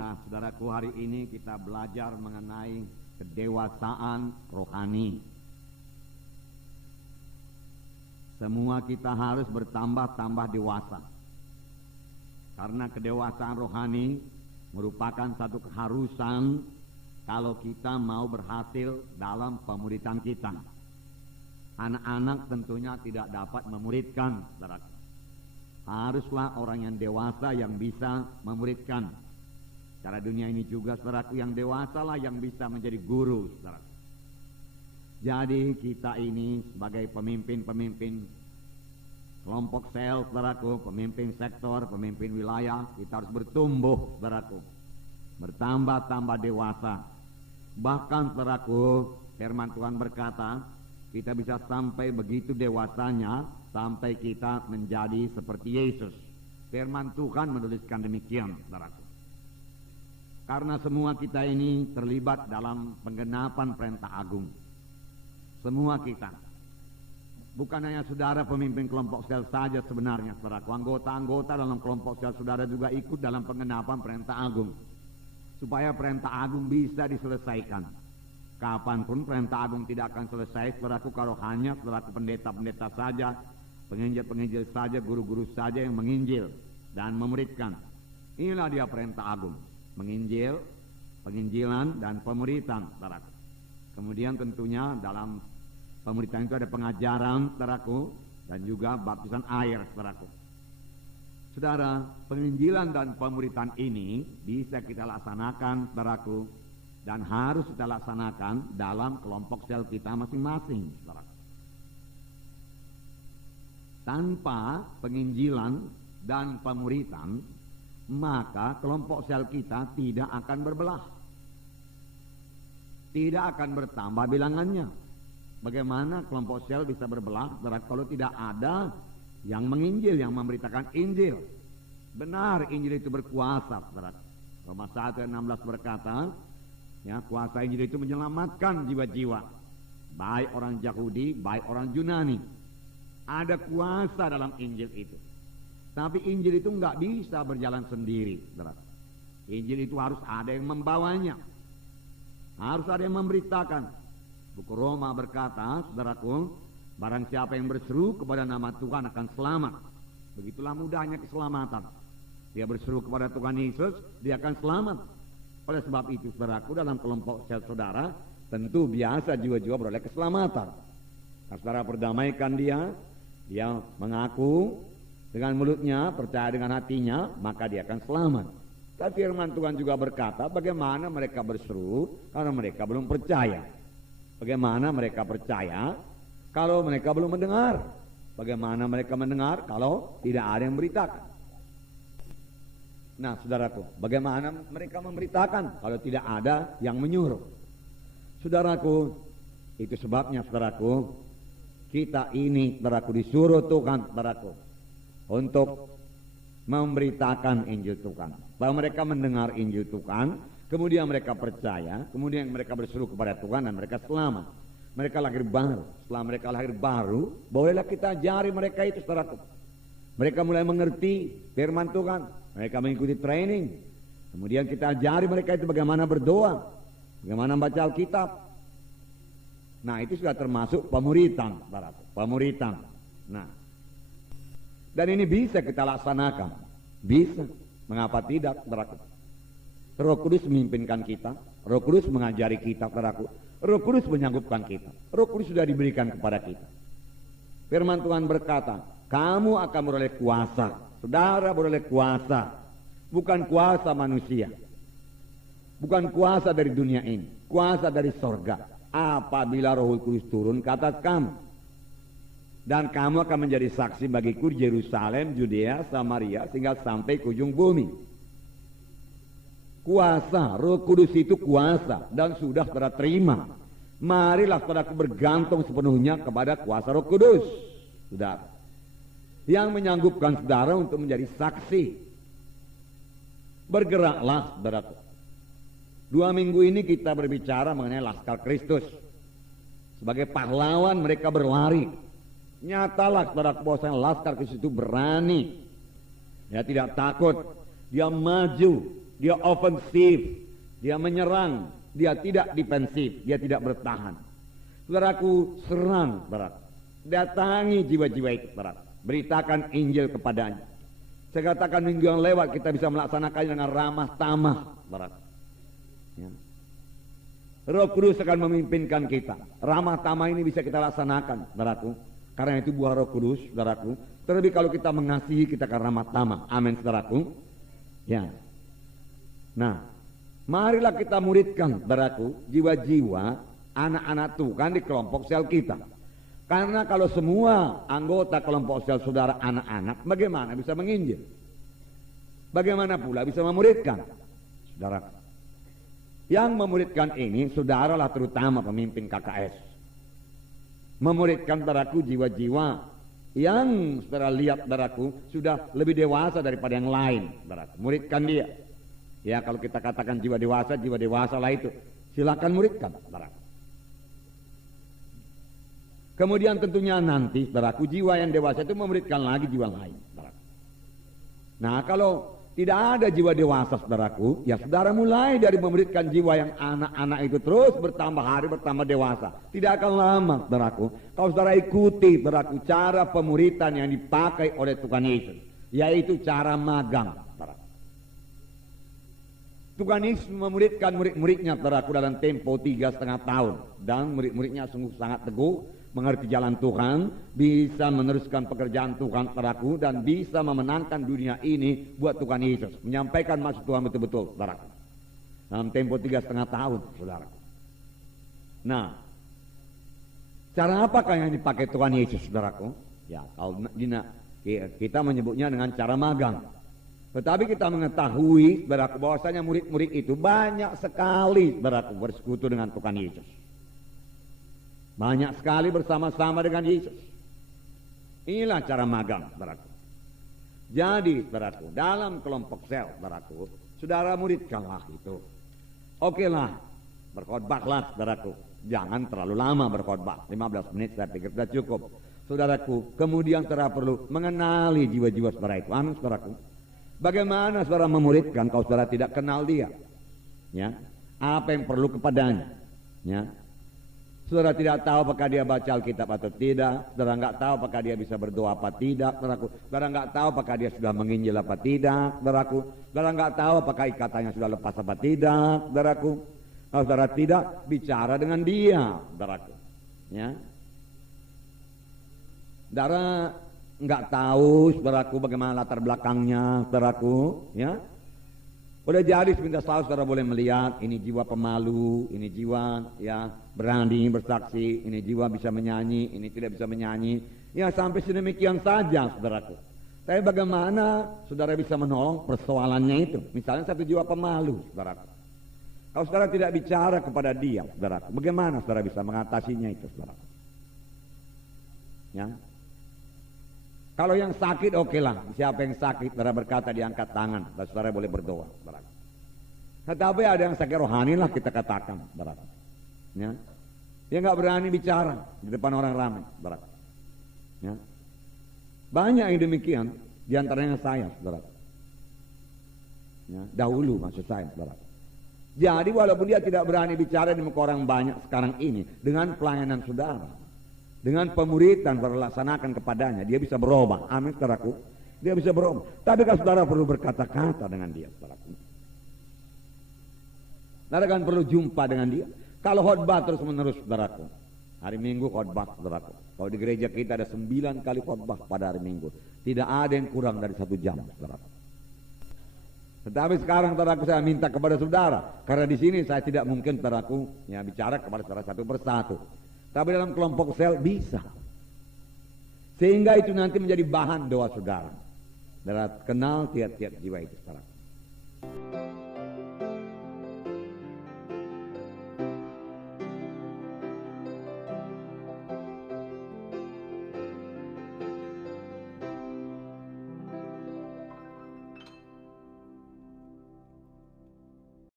Nah, saudaraku, hari ini kita belajar mengenai kedewasaan rohani. Semua kita harus bertambah-tambah dewasa. Karena kedewasaan rohani merupakan satu keharusan kalau kita mau berhasil dalam pemuridan kita. Anak-anak tentunya tidak dapat memuridkan, saudaraku. Haruslah orang yang dewasa yang bisa memuridkan. Cara dunia ini juga, saudaraku, yang dewasa lah yang bisa menjadi guru, saudaraku. Jadi kita ini sebagai pemimpin-pemimpin kelompok sel, saudaraku, pemimpin sektor, pemimpin wilayah, kita harus bertumbuh, saudaraku, bertambah-tambah dewasa. Bahkan, saudaraku, firman Tuhan berkata, kita bisa sampai begitu dewasanya sampai kita menjadi seperti Yesus. Firman Tuhan menuliskan demikian, saudaraku. Karena semua kita ini terlibat dalam penggenapan perintah agung. Semua kita. Bukan hanya saudara pemimpin kelompok sel saja sebenarnya, saudaraku. Anggota-anggota dalam kelompok sel saudara juga ikut dalam penggenapan perintah agung. Supaya perintah agung bisa diselesaikan. Kapanpun perintah agung tidak akan selesai, saudaraku, kalau hanya saudaraku pendeta-pendeta saja, penginjil-penginjil saja, guru-guru saja yang menginjil dan memuridkan. Inilah dia perintah agung. Menginjil, penginjilan, dan pemuritan, saudaraku. Kemudian tentunya dalam pemuritan itu ada pengajaran, saudaraku, dan juga baptisan air, saudaraku. Saudara, penginjilan dan pemuritan ini bisa kita laksanakan, saudaraku, dan harus kita laksanakan dalam kelompok sel kita masing-masing, saudaraku. Tanpa penginjilan dan pemuritan, maka kelompok sel kita tidak akan berbelah, tidak akan bertambah bilangannya. Bagaimana kelompok sel bisa berbelah kalau tidak ada yang menginjil, yang memberitakan Injil? Benar, Injil itu berkuasa, saudara. Roma 1:16 berkata, ya, kuasa Injil itu menyelamatkan jiwa-jiwa, baik orang Yahudi, baik orang Yunani. Ada kuasa dalam Injil itu. Tapi Injil itu nggak bisa berjalan sendiri, saudara. Injil itu harus ada yang membawanya, harus ada yang memberitakan. Buku Roma berkata, saudaraku, barang siapa yang berseru kepada nama Tuhan akan selamat. Begitulah mudahnya keselamatan. Dia berseru kepada Tuhan Yesus, dia akan selamat. Oleh sebab itu, saudaraku, dalam kelompok sel saudara, tentu biasa jiwa-jiwa beroleh keselamatan. Nah, saudara perdamaikan dia mengaku dengan mulutnya, percaya dengan hatinya, maka dia akan selamat. Tapi firman Tuhan juga berkata, bagaimana mereka berseru karena mereka belum percaya. Bagaimana mereka percaya kalau mereka belum mendengar? Bagaimana mereka mendengar kalau tidak ada yang memberitakan? Nah, saudaraku, bagaimana mereka memberitakan kalau tidak ada yang menyuruh? Saudaraku, itu sebabnya, saudaraku, kita ini, saudaraku, disuruh Tuhan, saudaraku, untuk memberitakan Injil Tuhan. Bahwa mereka mendengar Injil Tuhan, kemudian mereka percaya, kemudian mereka berseru kepada Tuhan dan mereka selamat. Mereka lahir baru. Setelah mereka lahir baru, bolehlah kita ajari mereka itu, saudaraku. Mereka mulai mengerti firman Tuhan, mereka mengikuti training. Kemudian kita ajari mereka itu bagaimana berdoa, bagaimana membaca Alkitab. Nah, itu sudah termasuk pemuritan, saudaraku. Pemuritan. Nah, dan ini bisa kita laksanakan. Bisa. Mengapa tidak, saudaraku? Roh Kudus memimpinkan kita. Roh Kudus mengajari kita, saudaraku. Roh Kudus menyanggupkan kita. Roh Kudus sudah diberikan kepada kita. Firman Tuhan berkata, kamu akan beroleh kuasa. Saudara beroleh kuasa. Bukan kuasa manusia. Bukan kuasa dari dunia ini. Kuasa dari sorga. Apabila Roh Kudus turun ke atas kamu. Dan kamu akan menjadi saksi bagiku di Yerusalem, Judea, Samaria, sehingga sampai ke ujung bumi. Kuasa, Roh Kudus itu kuasa, dan sudah saudara terima. Marilah saudara bergantung sepenuhnya kepada kuasa Roh Kudus, saudara, yang menyanggupkan saudara untuk menjadi saksi. Bergeraklah, saudara. 2 minggu ini kita berbicara mengenai Laskar Kristus. Sebagai pahlawan mereka berlari. Nyatalah, saudara, bahwasanya Laskar Kristus itu berani. Ya, tidak takut. Dia maju dia ofensif, dia menyerang, dia tidak defensif, dia tidak bertahan. Saudaraku, serang, saudaraku. Datangi jiwa-jiwa itu, saudaraku. Beritakan Injil kepadanya. Saya katakan minggu yang lewat kita bisa melaksanakannya dengan ramah tamah, saudaraku. Ya. Roh Kudus akan memimpinkan kita. Ramah tamah ini bisa kita laksanakan, saudaraku. Karena itu buah Roh Kudus, saudaraku. Terlebih kalau kita mengasihi, kita akan ramah tamah. Amin, saudaraku. Ya. Nah, marilah kita muridkan, saudaraku, jiwa-jiwa anak-anak Tuhan di kelompok sel kita. Karena kalau semua anggota kelompok sel saudara anak-anak, bagaimana bisa menginjil? Bagaimana pula bisa memuridkan? Saudara, yang memuridkan ini saudaralah terutama pemimpin KKS. Memuridkan, saudaraku, jiwa-jiwa yang saudara lihat, saudaraku, sudah lebih dewasa daripada yang lain, saudaraku. Muridkan dia. Ya, kalau kita katakan jiwa dewasa lah itu. Silakan muridkan, saudaraku. Kemudian tentunya nanti, saudaraku, jiwa yang dewasa itu memuridkan lagi jiwa lain, saudaraku. Nah, kalau tidak ada jiwa dewasa, saudaraku, ya saudara mulai dari memuridkan jiwa yang anak-anak itu terus bertambah hari bertambah dewasa. Tidak akan lama, saudaraku, kalau saudara ikuti, saudaraku, cara pemuridan yang dipakai oleh Tuhan Yesus, yaitu cara magang, saudaraku. Tuhan Yesus memuridkan murid-muridnya, saudaraku, dalam tempo 3,5 tahun. Dan murid-muridnya sungguh sangat teguh, mengerti jalan Tuhan, bisa meneruskan pekerjaan Tuhan, saudaraku, dan bisa memenangkan dunia ini buat Tuhan Yesus. Menyampaikan maksud Tuhan betul-betul, saudaraku. Dalam tempo 3,5 tahun, saudaraku. Nah, cara apakah yang dipakai Tuhan Yesus, saudaraku? Ya, kalau kita menyebutnya dengan cara magang. Tetapi kita mengetahui, saudaraku, bahwasanya murid-murid itu banyak sekali, saudaraku, bersekutu dengan Tuhan Yesus. Banyak sekali bersama-sama dengan Yesus. Inilah cara magang, saudaraku. Jadi, saudaraku, dalam kelompok sel, saudaraku, saudara muridkanlah itu. Oke lah, berkhotbahlah, saudaraku. Jangan terlalu lama berkhotbah, 15 menit saya pikir sudah cukup. Saudaraku, kemudian saudara perlu mengenali jiwa-jiwa saudara itu. Amin, saudaraku. Bagaimana saudara memuridkan kalau saudara tidak kenal dia? Ya, apa yang perlu kepadanya? Ya, saudara tidak tahu apakah dia baca Alkitab atau tidak. Saudara nggak tahu apakah dia bisa berdoa apa tidak, saudaraku. Saudara nggak tahu apakah dia sudah menginjil apa tidak, saudaraku. Saudara nggak tahu apakah ikatannya sudah lepas apa tidak, saudaraku. Kalau saudara tidak, bicara dengan dia, saudaraku. Ya, saudara nggak tahu, saudaraku, bagaimana latar belakangnya, saudaraku, ya. Boleh jadi sebentar saudara boleh melihat ini jiwa pemalu, ini jiwa ya berani bersaksi, ini jiwa bisa menyanyi, ini tidak bisa menyanyi. Ya sampai sedemikian saja, saudaraku. Tapi bagaimana saudara bisa menolong persoalannya itu? Misalnya satu jiwa pemalu, saudaraku. Kalau saudara tidak bicara kepada dia, saudaraku, bagaimana saudara bisa mengatasinya itu, saudaraku? Ya. Kalau yang sakit oke lah, siapa yang sakit saudara berkata diangkat tangan, dan saudara boleh berdoa, saudara. Tetapi ada yang sakit rohani lah kita katakan, saudara. Ya, dia nggak berani bicara di depan orang ramai, saudara. Ya, banyak yang demikian, diantaranya saya, saudara. Ya, dahulu maksud saya, saudara. Jadi walaupun dia tidak berani bicara di muka orang banyak sekarang ini, dengan pelayanan saudara, dengan pemuridan berlaksanakan kepadanya, dia bisa berubah. Amin, saudaraku. Dia bisa berubah. Tapi kalau saudara perlu berkata-kata dengan dia, saudaraku. Saudara kan perlu jumpa dengan dia. Kalau khotbah terus menerus, saudaraku. Hari Minggu khotbah, saudaraku. Kalau di gereja kita ada 9 kali khotbah pada hari Minggu. Tidak ada yang kurang dari 1 jam, saudaraku. Tetapi sekarang, saudaraku, saya minta kepada saudara, karena di sini saya tidak mungkin, saudaraku, ya bicara kepada saudara satu persatu. Tapi dalam kelompok sel bisa. Sehingga itu nanti menjadi bahan doa saudara. Saudara kenal tiap-tiap jiwa itu, saudara.